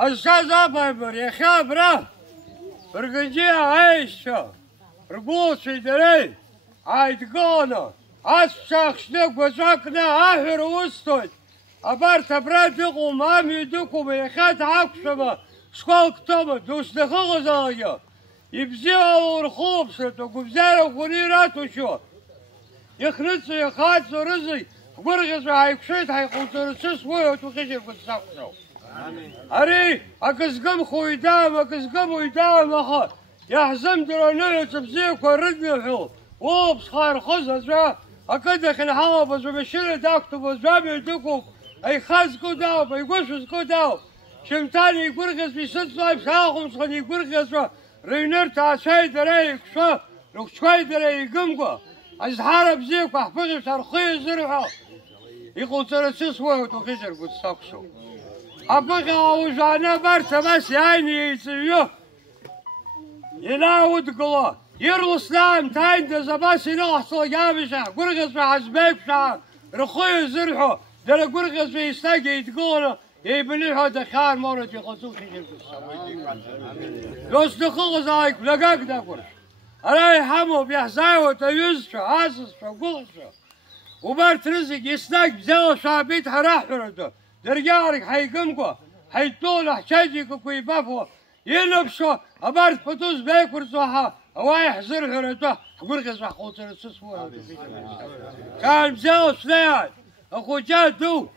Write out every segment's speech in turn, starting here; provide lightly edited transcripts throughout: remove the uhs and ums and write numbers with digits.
أستاذ أبا يا خابرة برقنجيها عايشة رقوص في دري عايد قونا عساق شنق وزاقنا آخر وسطد أبارت برادق ومام يدوكم يخات عقشبة شكال كتومة دوس دخل زايا يبزيها ورخوب سرتو قبزارة وقنيرات وشو يخلص يخات ورزي قرغز وعيكشيت حيقوت رسس ويوت وخشر قد أري أكسقم خويدام أكسقم ويدام أخا يحزم درانية تبزيك وردني الحو ووبس خار خزة أكدك الحوابز وبشير داكتب وزبابي يدوكم أي خازكو داو بيقوشوزكو داو شمتاني يقرغز بيست لايف شاخم صغني يقرغز رينر تعشاي دري كشا لو شوي دري يقمقو أزحار بزيك وحفظي شرخي زرعه يقول ترسس وهو وخزر قد ساقشو أبقى وجانا برتا بس يعني يسيوه يناود قلا يرلو سلام تاين دزباس ينغحصل جابشا قرغز بحزبيك شا رخوي زرحو دل قرغز بيستاقي يتقولنا يبنيحو دخان مورد يقصو خيجر لوس دخل زايك لقاك دا قرش أراي حمو بيحزايو تيوزشو عاسسشو قلشو وبارت رزق يستاق بزاو شابيت حراحردو درجارك حيقمكو حيطول حشاجيك ويبافو يلبسو أبارت فتوز بيك ورزوها أواي حزر هردو قرغز بحقوط رسسوها كان بزاو سليان أخو جادو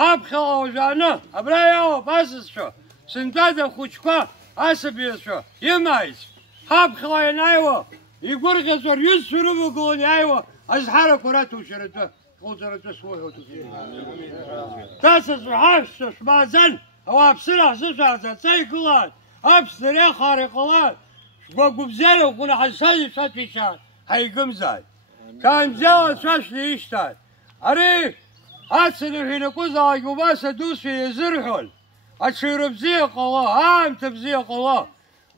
هاب خلاو جانا أبراياو باسسشو سنداد أخو شكوا أسبيسشو يمايز هاب خلاو نايوه يقرغز وريوز سروبو قولي أيوه أزحار كوراتو شردو قوزرة سويه تاسس وحاشش مازن أو أبصر أحسن سيكولان أبصر يا خارقلان وقوم زين وقول حساني شاتي شات هيقوم زين كان زين شاش ليشتاي أري أتسن الحين قوزا يقوماس دوس في زرحول أتشير بزيق الله أم تبزيق الله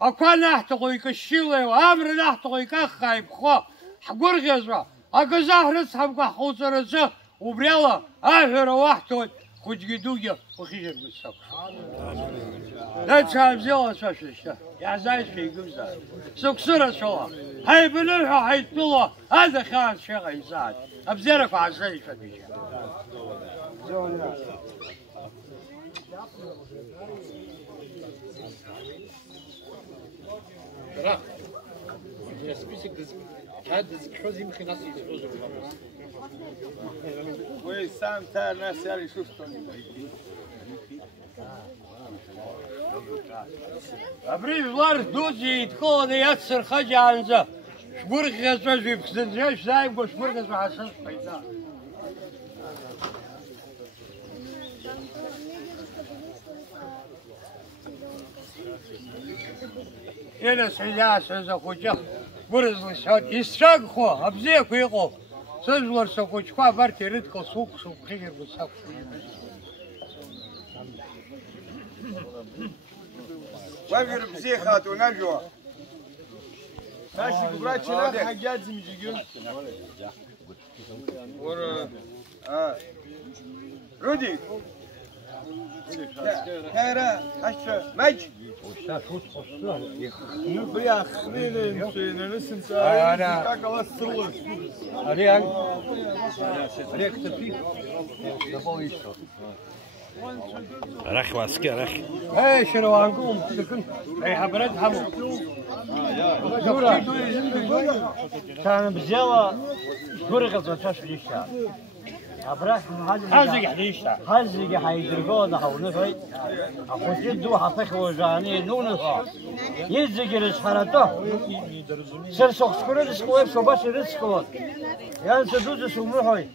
أكون نحتقو يكشيلي وأمر نحتقو يكخا يبخوا حقور غزوة أكزاه رسحب كحوص رسه وبريلا آخر واحد خج جدوجة وخيجر بالسقف. لا تشاب زيلا سوشلشة يا زايد في جمزة سكسرة شوا هاي بنلها هاي طلع هذا خان شيخ يساعد أبزرك وعزيز فتيشة. هذا الحوز يمكن ناس يتحوزوا ويسام تار ناس يالي شفتوني أبريد الله دوزي يتكون يكسر خجا عنزة شبورك غزوز يبخزنجاش زايب وشبورك غزو حساس بيتان إلا سعيداس هذا خوجه برز لشاد يستراق خو أبزيك ويقو سجور سوكوش خوا برتي ردكو سوق خير بالسوق وافر بزيخات ونجوى ماشي قبرات شنو حاجات زمجيجون ورا رودي هيرا هشة مج يا خلينا نمشينا نسنسى أنا كاكا لسلس أريك أريك تبي رخ واسكي رخ هاي شنو هنقوم سكن هاي حبرد حمو كان بزيلا قرقص وتشاش ليشتا أبراك هذا حديشتا هذا حيدرقون حولنا أخو جدو حفخ وجاني نونها يزق رسحرته سرسخ سكرت سكوب صباش رسكوت يعني سدود سموحي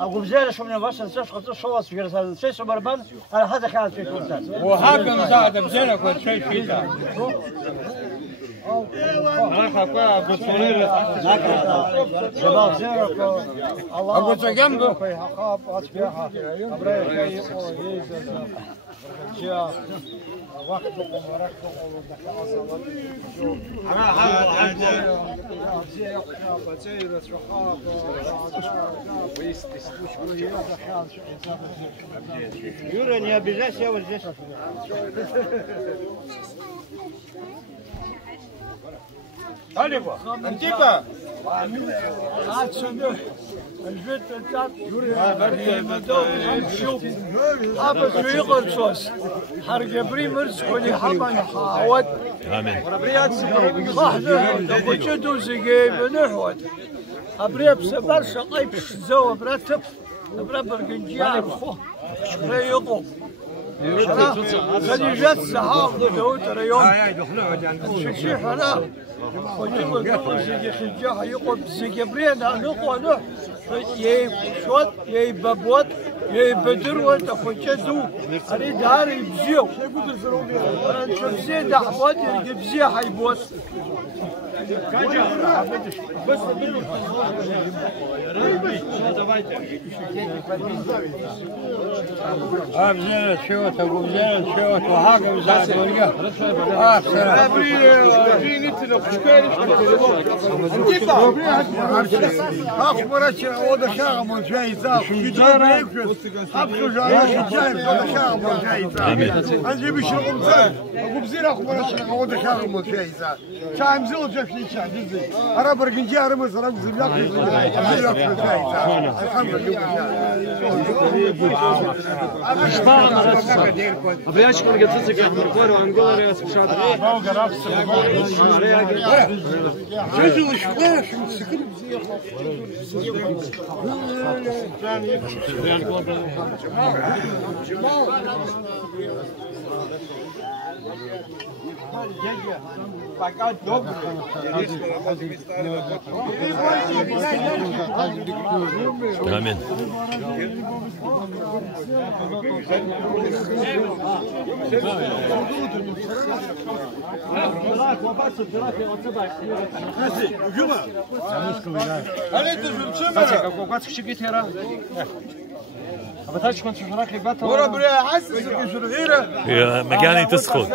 أقول زين شو من باش نسوي خطة شو أسوي هذا شيء سوبرمان على هذا كان في كونتاز وهاجم زاد بزينك والشيء فيه أقول جنبه يورن يا بجاش يا ورجاش هلبا انتبه عاد شنو البيت بتاعك مدوب شوف حافظ في قرصوص حرق بريمرز كوني حبن حاوت آمين. صحنا وجدوا زقي بنحوت أبريب سبر شقيب زو برتب بربر جنجيار خو ريقو خليجات سحاب دو تريوم شيء حلا وجبوا زقي خنجاح يقوم زقي برينا نقوى له يي شوت يي ببوت يي بدروت أخوجدو أري داري بزيو أنت بزيد أحوات يبزي حيبوت بس أبزل شوت أبو بزل شوت وهاجم زاد ورقة أخبرك أوضة شاغم شيء صاف يجيب أبصر جاي شاغم شيء صاف أنت بيشرب مزال أبو بزير أخبرك أوضة شاغم شيء صاف شايم زول جفني شايم زي أنا برجنجي أنا مثلا بزير الحمد لله أبيعش كل قصة يا أحمد كوار وأنقول يا سبشاد. جزء شغاش مسكين آمين. ورا بري حاسس غيره يا مكاني تسخن.